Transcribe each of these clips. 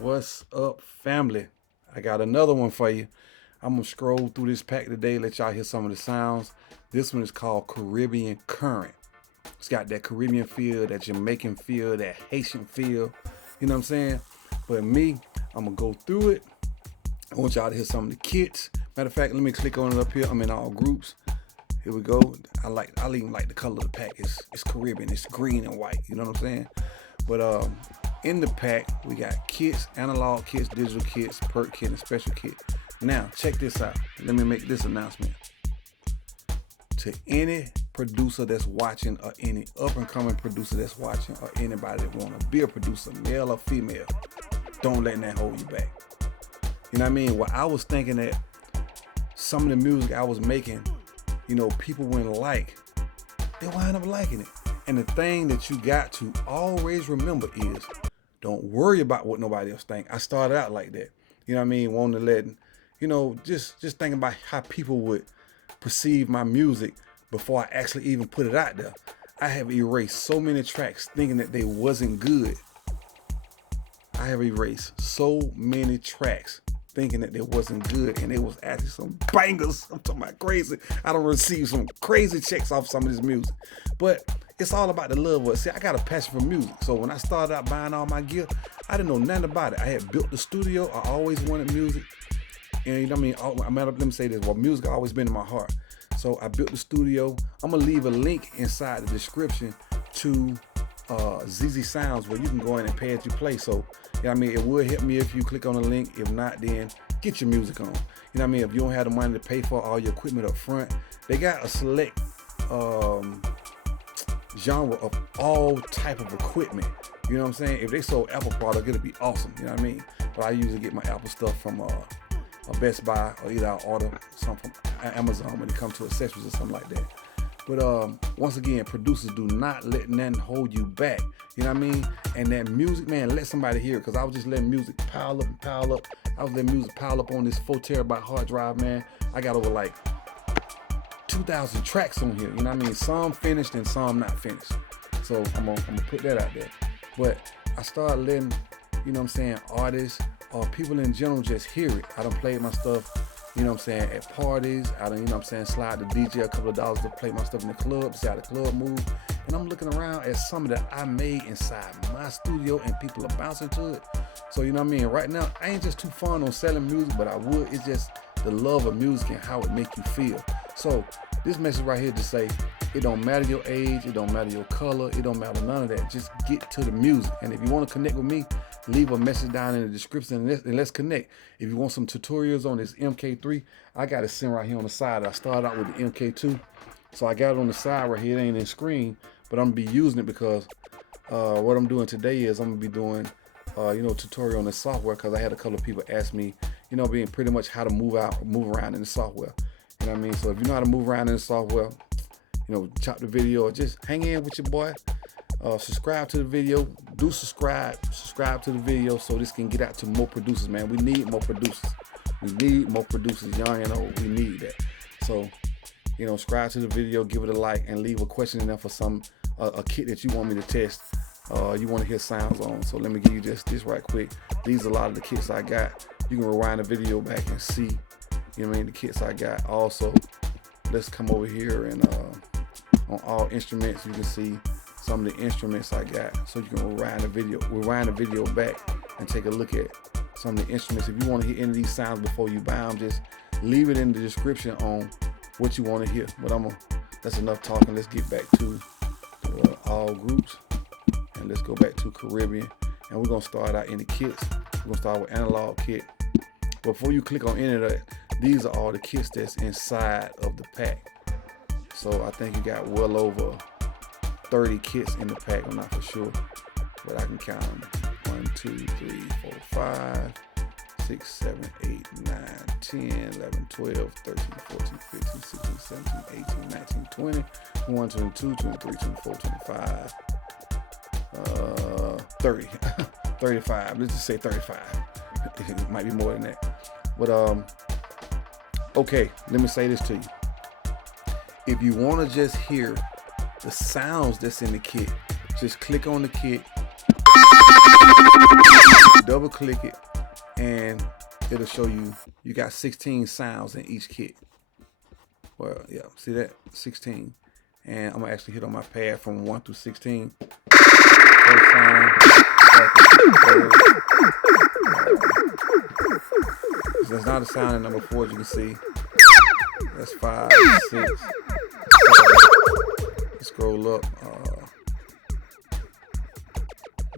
What's up, family? I got another one for you. I'm gonna scroll through this pack today, let y'all hear some of the sounds. This one is called Caribbean Current. It's got that Caribbean feel, that Jamaican feel, that Haitian feel. You know what I'm saying? But me, I'm gonna go through it. I want y'all to hear some of the kits. Matter of fact, let me click on it up here. I'm in all groups. Here we go. I even like the color of the pack. It's Caribbean. It's green and white. You know what I'm saying? But in the pack, we got kits, analog kits, digital kits, perk kit, and special kit. Now, check this out. Let me make this announcement. To any producer that's watching, or any up-and-coming producer that's watching, or anybody that want to be a producer, male or female, don't let that hold you back. You know what I mean? Well, I was thinking that some of the music I was making, people wouldn't like. They wind up liking it. And the thing that you got to always remember is, don't worry about what nobody else think. I started out like that. You know what I mean? Wanting to let, just thinking about how people would perceive my music before I actually even put it out there. I have erased so many tracks thinking that they wasn't good. I have erased so many tracks thinking that they wasn't good, and it was actually some bangers. I'm talking about crazy. I don't receive some crazy checks off some of this music. But it's all about the love of it. See, I got a passion for music. So when I started out buying all my gear, I didn't know nothing about it. I had built the studio. I always wanted music. And you know what I mean? Let me say this. Well, music has always been in my heart. So I built the studio. I'm going to leave a link inside the description to ZZ Sounds where you can go in and pay as you play. So, you know what I mean? It would help me if you click on the link. If not, then get your music on. You know what I mean? If you don't have the money to pay for all your equipment up front, they got a select genre of all type of equipment. You know what I'm saying? If they sold Apple product, it'll be awesome. You know what I mean? But I usually get my Apple stuff from a Best Buy, or either I order something from Amazon when it comes to accessories or something like that. But once again, producers, do not let nothing hold you back. You know what I mean? And that music, man, let somebody hear it. Because I was just letting music pile up and pile up. I was letting music pile up on this 4 terabyte hard drive, man. I got over like 2,000 tracks on here. You know what I mean? Some finished and some not finished. So I'm gonna put that out there. But I started letting, artists or people in general just hear it. I done played my stuff, at parties. I done, slide the DJ a couple of dollars to play my stuff in the club, see how the club move. And I'm looking around at some that I made inside my studio and people are bouncing to it. So, right now, I ain't just too fond on selling music, but I would. It's just the love of music and how it make you feel. So this message right here to say, it don't matter your age, it don't matter your color, it don't matter none of that. Just get to the music. And if you want to connect with me, leave a message down in the description and let's connect. If you want some tutorials on this MK3, I got it sitting right here on the side. I started out with the MK2. So I got it on the side right here. It ain't in screen, but I'm gonna be using it because what I'm doing today is I'm gonna be doing tutorial on the software, because I had a couple of people ask me, being pretty much how to move around in the software. You know what I mean? So if you know how to move around in the software, chop the video or just hang in with your boy. Subscribe to the video. Subscribe to the video so this can get out to more producers, man. We need more producers. We need more producers, young and old. We need that. So, subscribe to the video, give it a like, and leave a question in there for some a kit that you want me to test. You want to hear sounds on. So let me give you just this right quick. These are a lot of the kits I got. You can rewind the video back and see, the kits I got. Also, let's come over here and on all instruments, you can see some of the instruments I got. So you can rewind the video back and take a look at some of the instruments. If you want to hear any of these sounds before you buy them, just leave it in the description on what you want to hear. But that's enough talking. Let's get back to all groups, and let's go back to Caribbean. And we're gonna start out in the kits. We're gonna start with analog kit. Before you click on any of that, these are all the kits that's inside of the pack. So I think you got well over 30 kits in the pack. I'm not for sure, but I can count them. 1, 2, 3, 4, 5, 6, 7, 8, 9, 10, 11, 12, 13, 14, 15, 16, 17, 18, 19, 20, 21, 22, 23, 24, 25, 30, 35. Let's just say 35. It might be more than that. But okay, let me say this to you. If you want to just hear the sounds that's in the kit, just click on the kit Double click it, and it'll show you got 16 sounds in each kit. Well, yeah, see that? 16. And I'm gonna actually hit on my pad from 1 through 16. First sound, second, third. That's not a sound in number 4, as you can see. That's 5, 6, 7. Scroll up.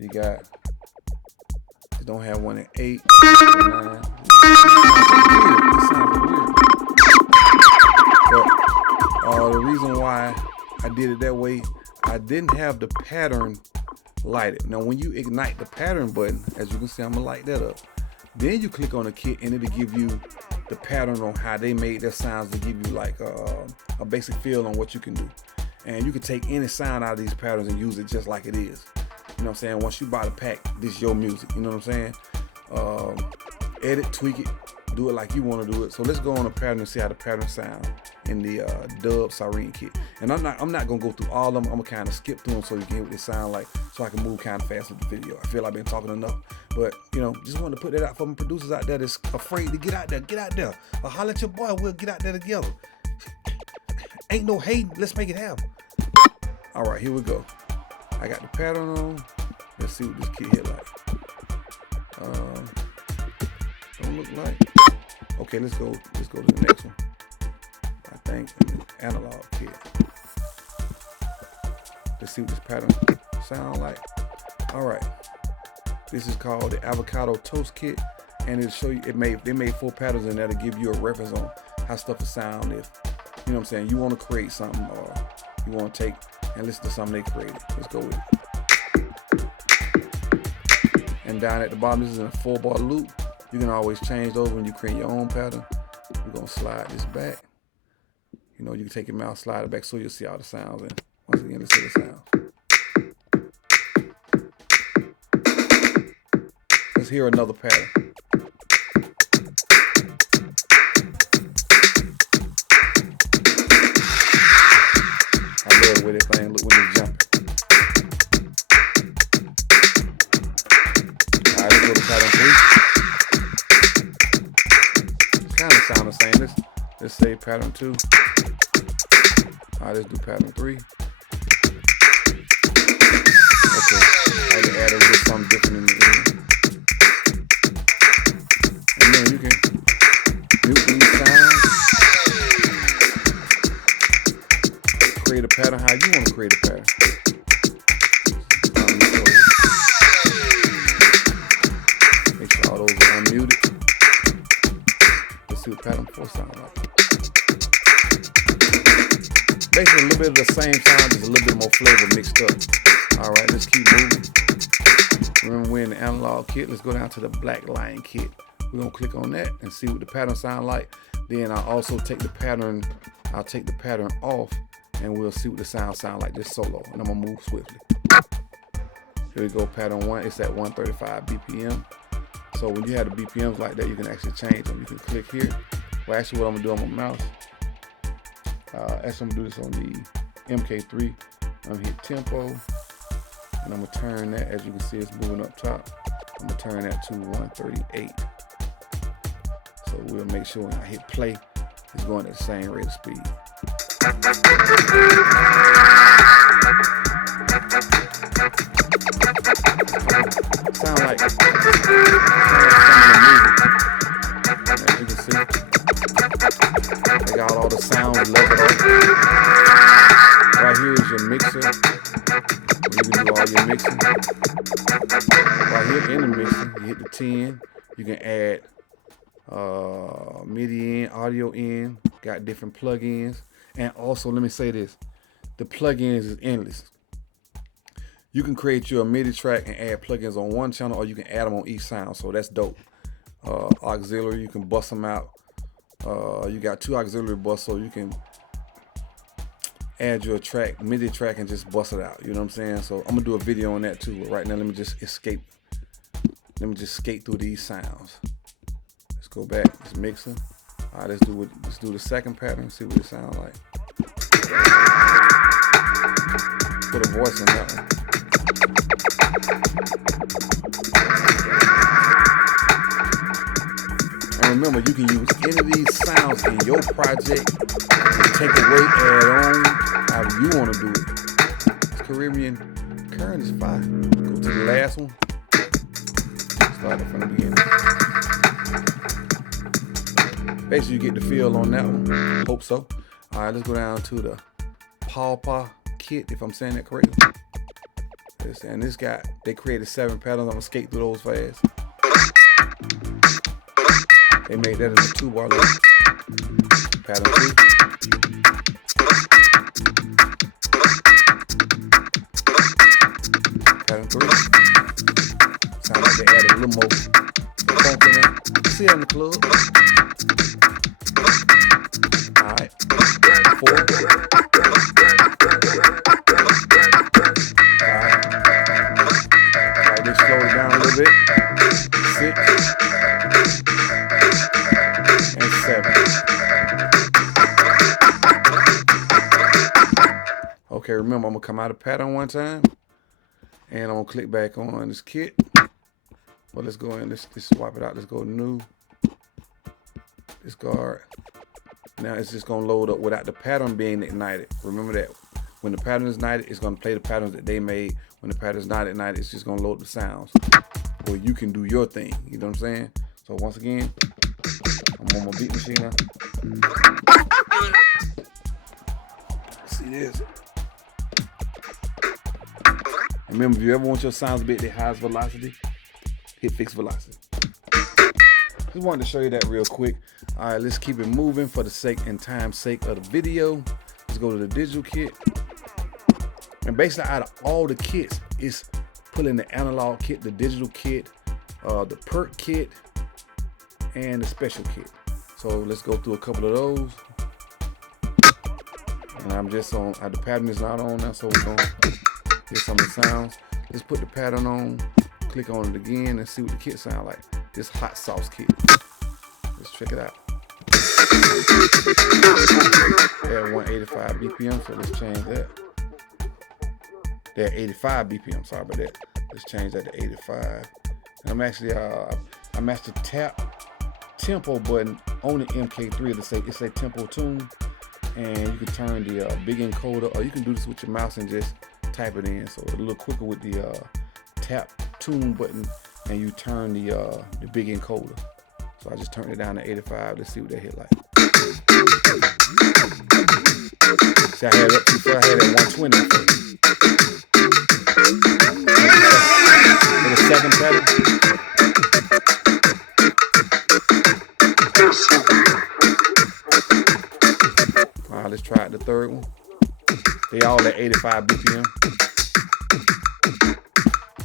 You got. You don't have one at 8, 9. It sounds weird. But the reason why I did it that way, I didn't have the pattern lighted. Now, when you ignite the pattern button, as you can see, I'm gonna light that up. Then you click on the kit, and it'll give you the pattern on how they made their sounds to give you like a basic feel on what you can do. And you can take any sound out of these patterns and use it just like it is. You know what I'm saying? Once you buy the pack, this is your music. You know what I'm saying? Edit, tweak it, do it like you want to do it. So let's go on the pattern and see how the pattern sound in the dub siren kit. And I'm not gonna go through all of them. I'm gonna kind of skip through them so you can hear what they sound like, so I can move kind of fast with the video. I feel I've been talking enough, but you know, just wanted to put that out for my producers out there that's afraid to get out there. Get out there. Or holler at your boy. We'll get out there together. Ain't no hating. Let's make it happen. All right, here we go. I got the pattern on. Let's see what this kit hit like. Don't look like. Okay, let's go to the next one. I think analog kit. Let's see what this pattern sound like. All right. This is called the avocado toast kit, and it'll show you. They made 4 patterns in there to give you a reference on how stuff will sound if, you know what I'm saying, you want to create something, or you want to take and listen to something they created. Let's go with it. And down at the bottom, this is in a 4-bar loop. You can always change those when you create your own pattern. We're gonna slide this back. You know, you can take your mouse, slide it back so you'll see all the sounds. And once again, let's hear the sound. Let's hear another pattern. I love where that thing look when it's jumping. Alright, let's go to pattern 3. It's kind of sound the same. Let's say pattern 2. Alright, let's do pattern 3. Okay, I had to add a little something different in the end. And then you can mute these sounds. Create a pattern how you want to create a pattern. Make sure all those are unmuted. Let's see what pattern 4 sound like. Basically a little bit of the same sound, just a little bit more flavor mixed up. All right, let's keep moving. Remember, we're in the analog kit. Let's go down to the black line kit. We're gonna click on that and see what the pattern sound like. Then I'll also take the pattern. I'll take the pattern off, and we'll see what the sound like just solo. And I'm gonna move swiftly. Here we go, pattern 1. It's at 135 BPM. So when you have the BPMs like that, you can actually change them. You can click here. Well, actually, what I'm gonna do on my mouse. Actually, I'm gonna do this on the MK3. I'm gonna hit tempo, and I'm gonna turn that. As you can see, it's moving up top. I'm gonna turn that to 138. So we'll make sure when I hit play, it's going at the same rate of speed. Sound like some of the music. As you can see, they got all the sounds leveled up. Right here is your mixer, where you can do all your mixing. Right here in the mixer, you hit the 10. You can add MIDI in, audio in, got different plugins. And also, let me say this, the plugins is endless. You can create your MIDI track and add plugins on one channel, or you can add them on each sound, so that's dope. Auxiliary, you can bust them out. You got 2 auxiliary busts, so you can add your track, MIDI track, and just bust it out. You know what I'm saying? So I'm gonna do a video on that too. But right now, let me just skate through these sounds. Let's go back. Let's mix them. All right, let's do the second pattern. See what it sounds like. Put a voice in that one. And remember, you can use any of these sounds in your project and take away, add on, however you want to do it. This Caribbean current is fire. Go to the last one. Start it from the beginning. Basically, you get the feel on that one. Hope so. All right, let's go down to the Paw kit, if I'm saying that correctly. And this guy, they created 7 patterns. I'm gonna skate through those fast. They made that in a 2-bar loop. Pattern 2. Pattern 3. Sound like they added a little more funk in there. See it in the club. Alright. 4. Alright, just slow it down a little bit. 6. And 7. Okay, remember, I'm gonna come out of pattern one time, and I'm gonna click back on this kit. But let's go in, let's swap it out. Let's go new, discard. Now it's just gonna load up without the pattern being ignited. Remember that when the pattern is ignited, it's gonna play the patterns that they made. When the pattern is not ignited, it's just gonna load the sounds. Or you can do your thing, you know what I'm saying? So once again, I'm on my beat machine now. See this. Remember, if you ever want your sounds to be at the highest velocity, hit fixed velocity. Just wanted to show you that real quick. All right, let's keep it moving for the sake and time's sake of the video. Let's go to the digital kit. And basically out of all the kits, it's pulling the analog kit, the digital kit, the perk kit, and the special kit. So let's go through a couple of those. And I'm just on, the pattern is not on now, so we're gonna get some of the sounds. Let's put the pattern on, click on it again, and see what the kit sound like. This hot sauce kit. Let's check it out. They're at 185 BPM, so let's change that. They're at 85 BPM, sorry about that. Let's change that to 85. And I'm actually, I matched the tempo button on the MK3 to say tempo tune. And you can turn the big encoder, or you can do this with your mouse and just type it in. So it's a little quicker with the tap tune button, and you turn the big encoder. So I just turned it down to 85. Let's see what that hit like. See, I had it up too far. I had it at 120. For the second pedal. All right, let's try out the third one. They all at 85 BPM.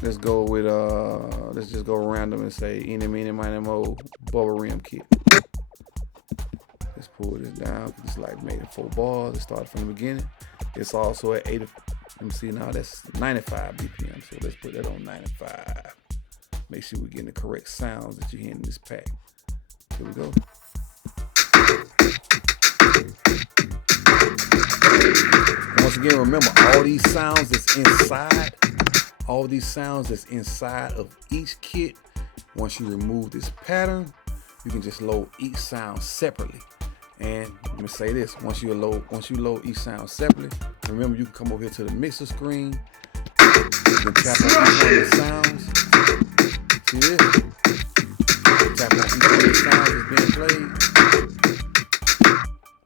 Let's go with let's just go random and say eeny meeny miny mo bubble rim kit. Let's pull this down. It's like made it 4 bars. Let's start from the beginning. It's also at 80. Let me see now. That's 95 BPM. So let's put that on 95. Make sure we're getting the correct sounds that you're hearing in this pack. Here we go. And once again, remember all these sounds that's inside. All these sounds that's inside of each kit, once you remove this pattern, you can just load each sound separately. And let me say this, once you load each sound separately, remember you can come over here to the mixer screen, you can tap on each one of the sounds. See this? Tap on each one of the sounds that's being played.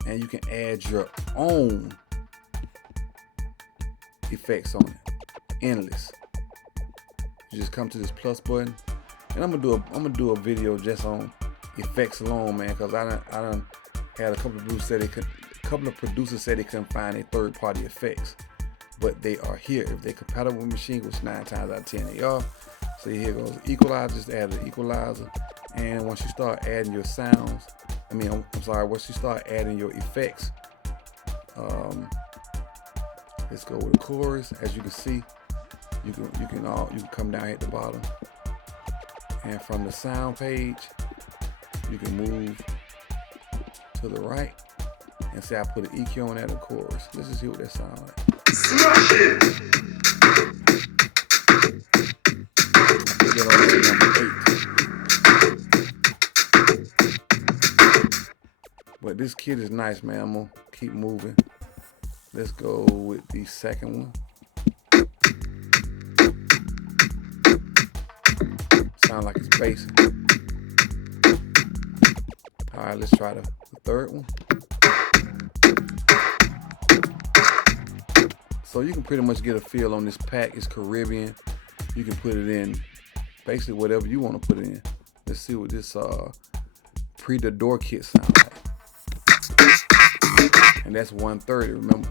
And you can add your own effects on it. Endless. You just come to this plus button, and I'm gonna do a video just on effects alone, man, because I done had a couple of producers say they couldn't find any third-party effects, but they are here if they're compatible with Maschine, which 9 times out of 10 they are. So here goes equalizer. Just add an equalizer, and once you start adding your sounds, once you start adding your effects, let's go with the chorus. As you can see, you can come down at the bottom, and from the sound page, you can move to the right, and see I put an EQ on that, of course. Let's just see what that sounds like. Smash it! Get on to number 8. But this kit is nice, man. I'm gonna keep moving. Let's go with the second one. Sound like it's bassing. All right, let's try the third one. So you can pretty much get a feel on this pack. It's Caribbean. You can put it in basically whatever you want to put it in. Let's see what this pre-the-door kit sounds like. And that's 130. Remember,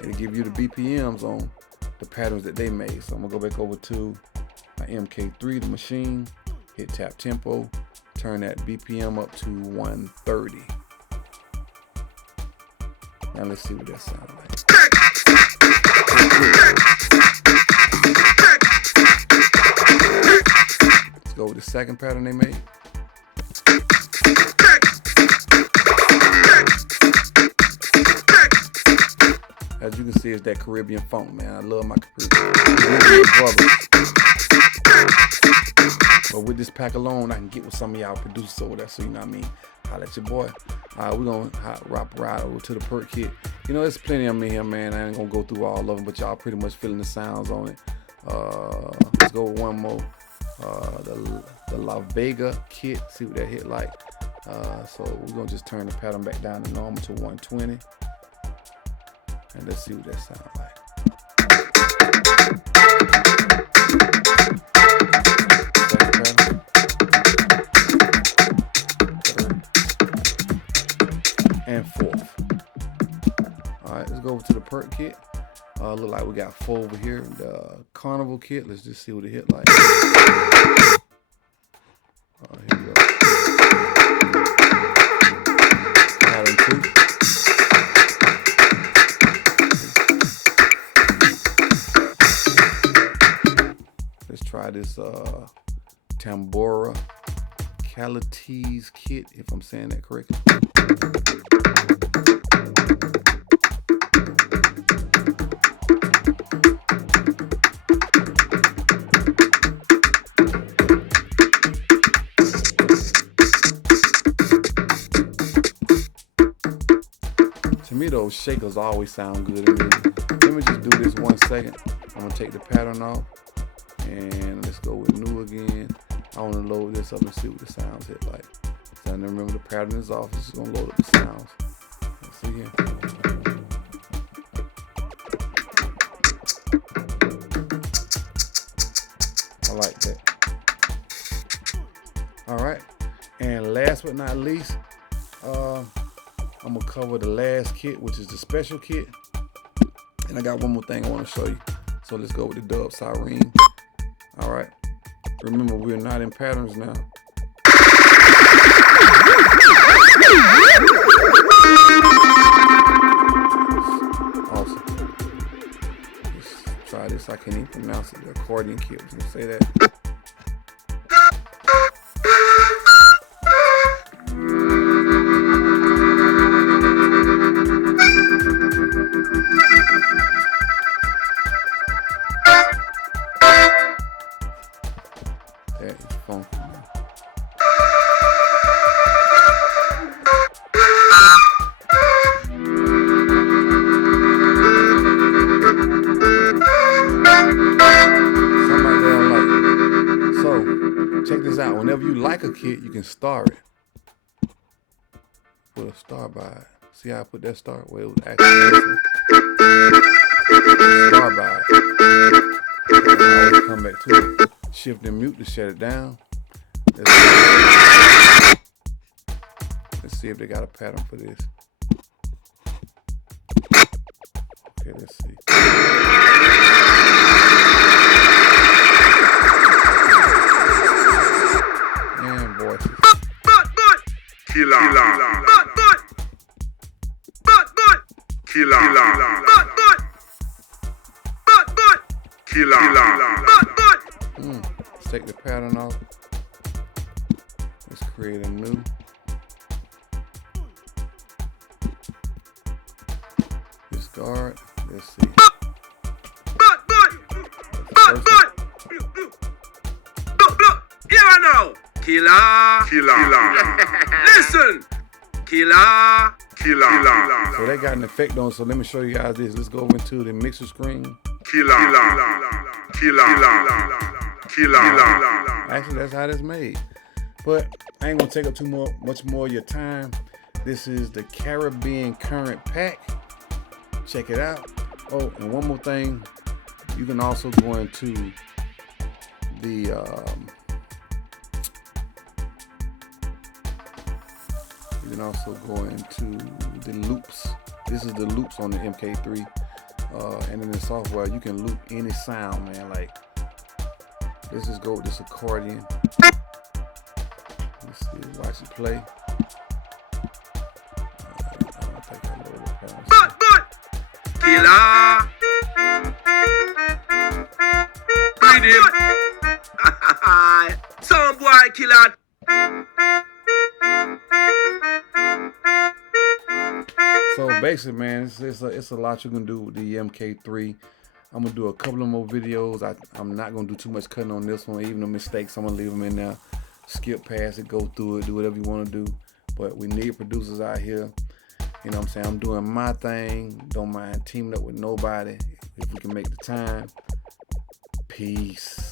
it'll give you the BPMs on the patterns that they made. So I'm gonna go back over to my MK3, the machine, hit tap tempo, turn that BPM up to 130. Now let's see what that sounds like. Let's go with the second pattern they made. As you can see, it's that Caribbean funk, man. I love my Caribbean brothers. But with this pack alone, I can get with some of y'all producers over there, so you know what I mean. Holla at your boy. We're gonna ride over to the perk kit. You know, there's plenty of them in here, man. I ain't gonna go through all of them, but y'all pretty much feeling the sounds on it. Let's go with one more. The La Vega kit. See what that hit like. So we're gonna just turn the pattern back down to normal to 120. And let's see what that sounds like. And fourth. All right, let's go over to the perk kit. Look like we got 4 over here. The carnival kit. Let's just see what it hit like. Here we go. Pattern 2. Let's try this Tambora Calites kit, if I'm saying that correctly. To me, those shakers always sound good in me. Let me just do this 1 second. I'm gonna take the pattern off. And let's go with new again. I want to load this up and see what the sounds hit like. So remember the pattern is off. It's just gonna load up the sounds. Let's see here. I like that. All right. And last but not least, I'm gonna cover the last kit, which is the special kit. And I got one more thing I want to show you. So let's go with the dub siren. All right. Remember, we're not in patterns now. Awesome. Let's try this. I can't even pronounce it. The accordion kit. I was gonna say that. That is funky, man. Something like that I like. So, check this out. Whenever you like a kit, you can star it. Put a star by it. See how I put that star? Well, it was actually star by it. And I always come back to it. Shift and mute to shut it down. Let's see if they got a pattern for this. Okay, let's see. And voices. Killer. Let's take the pattern off. Let's create a new. Discard. Let's see. Here I know. Killer. Listen. Killer. So they got an effect on. So let me show you guys this. Let's go over into the mixer screen. Killer. Actually, that's how it's made. But I ain't gonna take up much more of your time. This is the Caribbean Current Pack. Check it out. Oh, and one more thing. You can also go into the loops. This is the loops on the MK3. And in the software, you can loop any sound, man. Like, let's just go with this accordion. Let's see, watch it play. I don't think I loaded it past. Killer. Rhythm. Some boy killer. So basically, man, it's a lot you can do with the MK3. I'm gonna do a couple of more videos. I'm not gonna do too much cutting on this one. Even the mistakes, I'm gonna leave them in there. Skip past it, go through it, do whatever you want to do. But we need producers out here. You know what I'm saying? I'm doing my thing. Don't mind teaming up with nobody if we can make the time. Peace.